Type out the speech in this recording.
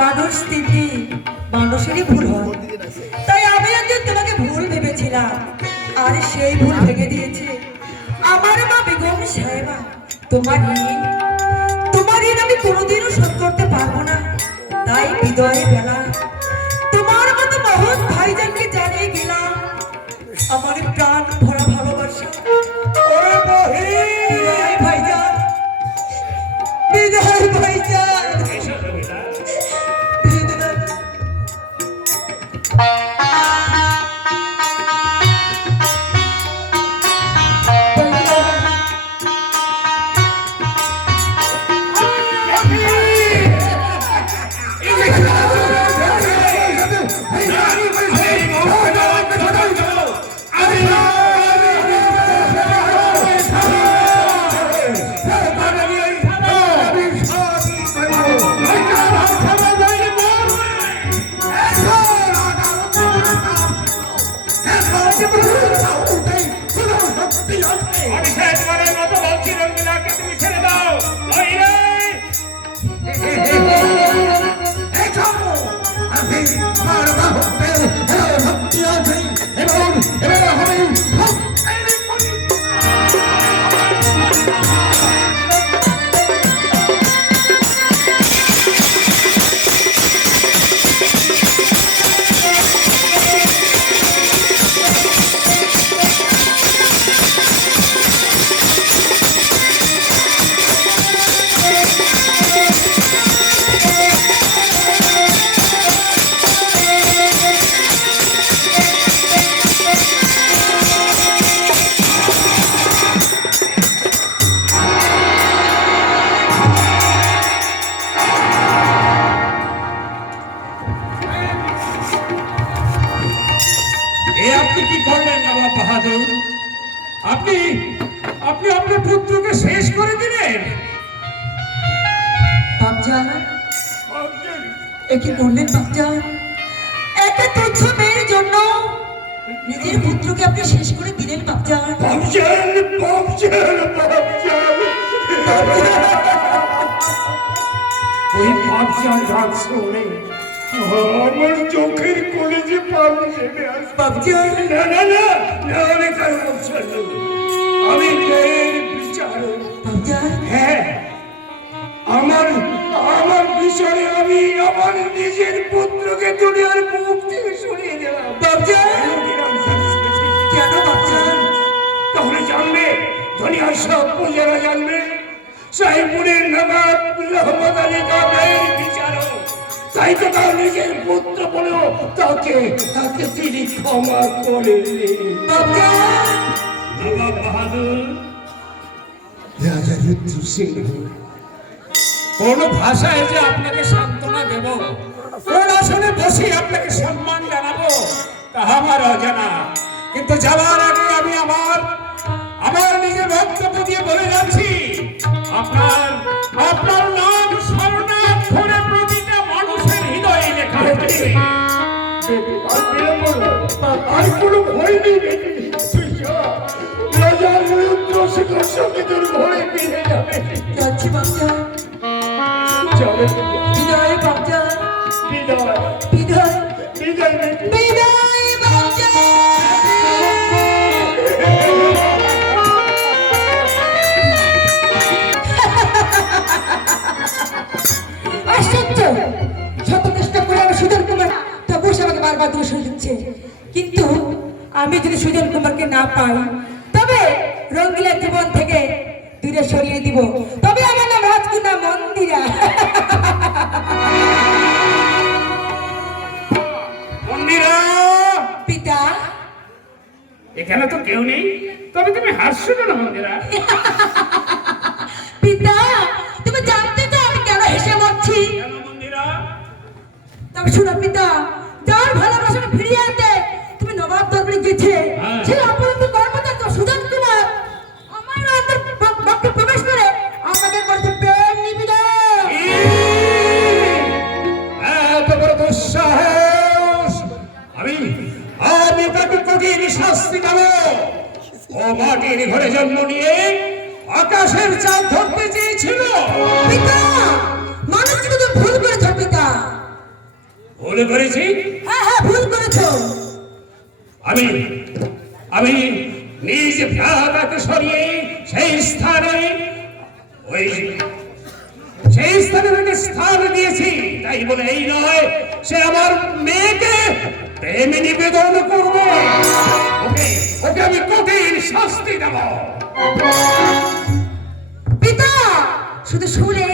মানুষ স্মৃতি মানুষেরই ভুল হয়, তাই আমি একদিন তোমাকে ভুল ভেবেছিলাম, আর সেই ভুল ভেঙে দিয়েছে আমার মা বেগম সাহেবা। তোমার ঋণ আমি কোনোদিনও শোধ করতে পারবো না, তাই বিদায়ের বেলা তোমার মতো মহৎ ভাইজানকে জানিয়ে গেলাম আমার প্রাণ ভরা ভালোবাসা। বিদায় ভাইজান, বিদায় ভাইজান। আপনি আপনার পুত্রকে শেষ করে দিলেন। একে করলেন বাপজান? একটা তুচ্ছ মেয়ের জন্য নিজের পুত্রকে আপনি শেষ করে দিলেন বাপজান। ওই বাপজান ডাক শুনে আমার চোখের কলেজে পানি নেমে আসে। বাপজান, না না না না, আমি কারো বলছেন না, আমি বিচারক। বাপজান, হ্যাঁ, আমার বিচারে আমি আমার নিজের পুত্রকে দুনিয়ার মুখ থেকে সরিয়ে দিলাম। কেন বাপজান? তাহলে জানবে, দুনিয়ার সব প্রজারা জানবে সাহেবপুরের নবাব রহমত আলী কাদের বিচারক। তাই তো তার নিজের পুত্র বলেও তাকে তিনি ক্ষমা করেননি। নবাব বাহাদুর, রাজা রুদ্র সিংহ, কোন ভাষায় যে আপনাকে সান্ত্বনা দেব, কোন আসনে বসে আপনাকে সম্মান জানাবো তা আমার অজানা। কিন্তু যাওয়ার আগে আমি আমার নিজের বক্তব্য দিয়ে বলে যাচ্ছি, আপনার নাম স্বর্ণাক্ষরে প্রতিটা মানুষের হৃদয়ে লেখা হয়েছে। আর কোনো ভয় নেই বেটি, তুই যা, রাজার রুদ্র শিখর সঙ্গে তোর ভয়ে ফিরে যাবে। যাচ্ছি বাপজান। বিদায় বাপজান, বিদায় বিদায়, বিদায় বেটি, বিদায় বাপজান। আশ্চর্য, শত চেষ্টা করে আমি সুজন কুমার তবু সে আমাকে বারবার দূরে সরে দিচ্ছে। কিন্তু আমি যদি সুজন কুমারকে না পাই তবে রঙ্গিলা জীবন থেকে দূরে সরিয়ে দিব। তবে আমার নাম রাজকন্যা মন্দিরা। মন্দিরা, পিতা, এখানে তো কেউ নেই, তবে তুমি হাসছো কেন মন্দিরা? পিতা, তুমি জানতে তো আমি কেন হেসে মরছি? কেন মন্দিরা? তবে শুনো পিতা, যার ভালোবাসাটা ফিরিয়ে আনতে তুমি নবাব দরবারে গেছে, সে অপরাধ কর্মচারী সুজন কুমার আমার অন্তর বাক্যে প্রবেশ করে আমাকে করতে প্রেম নিবেদন। এত বড় দুঃসাহস! আমি তাকে কঠিন শাস্তি দেব। ও মাটির ঘরে জন্ম নিয়ে আকাশের চাঁদ ধরতে চেয়েছিল। পিতা, মানুষ কিন্তু ভুল করেছ পিতা। ভুল করেছি? হ্যাঁ হ্যাঁ, ভুল করেছো। আমি আমি নিজ ভ্রাতাকে সরিয়ে সেই স্থানে ওই সেই স্থানে তাকে স্থান দিয়েছি, তাই বলে এই নয় সে আমার মেয়েকে প্রেমে নিবেদন করবে। ওকে ওকে আমি কঠিন শাস্তি দেব। পিতা শুধু শুনে